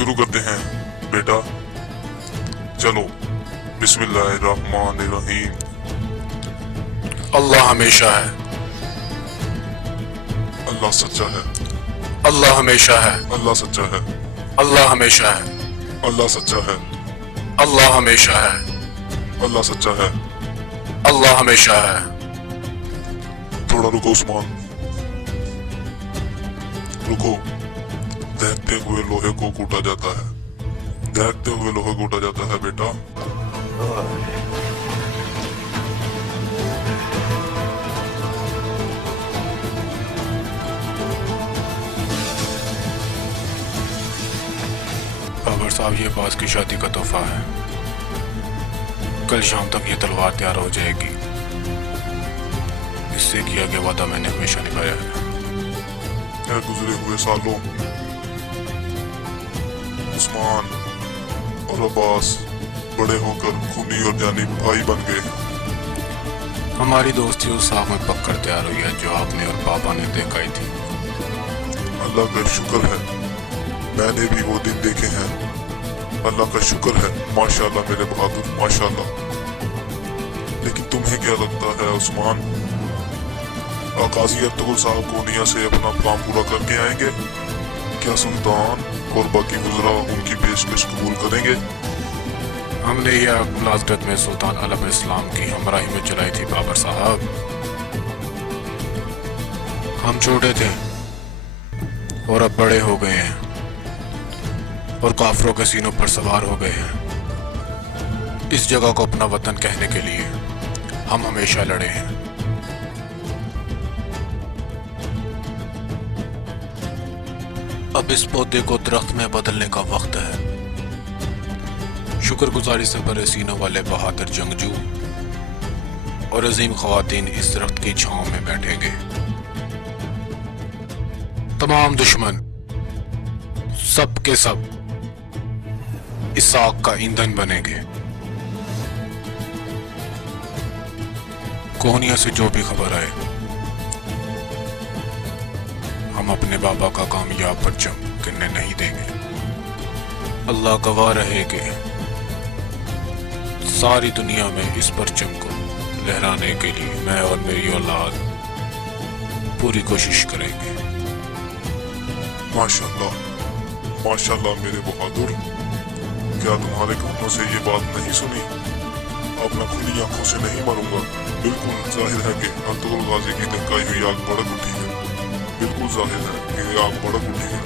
शुरू करते हैं बेटा, चलो। बिस्मिल्लाहिर्रहमानिर्रहीम। अल्लाह हमेशा है, अल्लाह सच्चा है, अल्लाह हमेशा है, अल्लाह सच्चा है, अल्लाह हमेशा है, अल्लाह सच्चा है, अल्लाह हमेशा है, अल्लाह सच्चा है। अल्लाह हमेशा है। थोड़ा रुको उस्मान, रुको। दहकते हुए लोहे को कूटा जाता है, दहकते हुए लोहे कूटा जाता है बेटा। बाबर साहब, ये बाज की शादी का तोहफा है। कल शाम तक ये तलवार तैयार हो जाएगी। इससे किया गया वादा मैंने हमेशा निभाया है। ऐ गुजरे हुए सालों, उस्मान और अब्बास बड़े होकर खूनी और जानी भाई बन गए। हमारी दोस्ती उस आग में पककर तैयार हुई है जो आपने और पापा ने दिखाई थी। अल्लाह का शुक्र है, मैंने भी वो दिन देखे हैं। अल्लाह का शुक्र है, माशाल्लाह मेरे बहादुर, माशाल्लाह। लेकिन तुम्हें क्या लगता है उस्मान, काजी अब्दुल साहब कोनिया से अपना काम पूरा करके आएंगे? क्या सुल्तान और बाकी वज़रा उनकी पेशकश कबूल करेंगे? हमने यह मुलाज़मत में सुल्तान अलम इस्लाम की हमराही में चलाई थी बाबर साहब। हम छोटे थे और अब बड़े हो गए हैं और काफरों के सीनों पर सवार हो गए हैं। इस जगह को अपना वतन कहने के लिए हम हमेशा लड़े हैं। अब इस पौधे को दरख्त में बदलने का वक्त है। शुक्रगुजारी से भरे सीनों वाले बहादुर जंगजू और अजीम ख्वातीन इस दरख्त की छांव में बैठेंगे। तमाम दुश्मन सब के सब इस आग का ईंधन बनेंगे। कोहनिया से जो भी खबर आए, हम अपने बाबा का कामयाब परचम गिरने नहीं देंगे। अल्लाह गवाह रहे कि सारी दुनिया में इस परचम को लहराने के लिए मैं और मेरी औलाद पूरी कोशिश करेंगे। माशाल्लाह, माशाल्लाह मेरे बहादुर। क्या तुम्हारे कानों से ये बात नहीं सुनी? अब मैं खुली आंखों से नहीं मरूंगा। बिल्कुल जाहिर है कि अब्दुल गाजी की दहकाई हुई आग भड़क उठी है। बिल्कुल जाहिर है कि आग भड़क उठी है।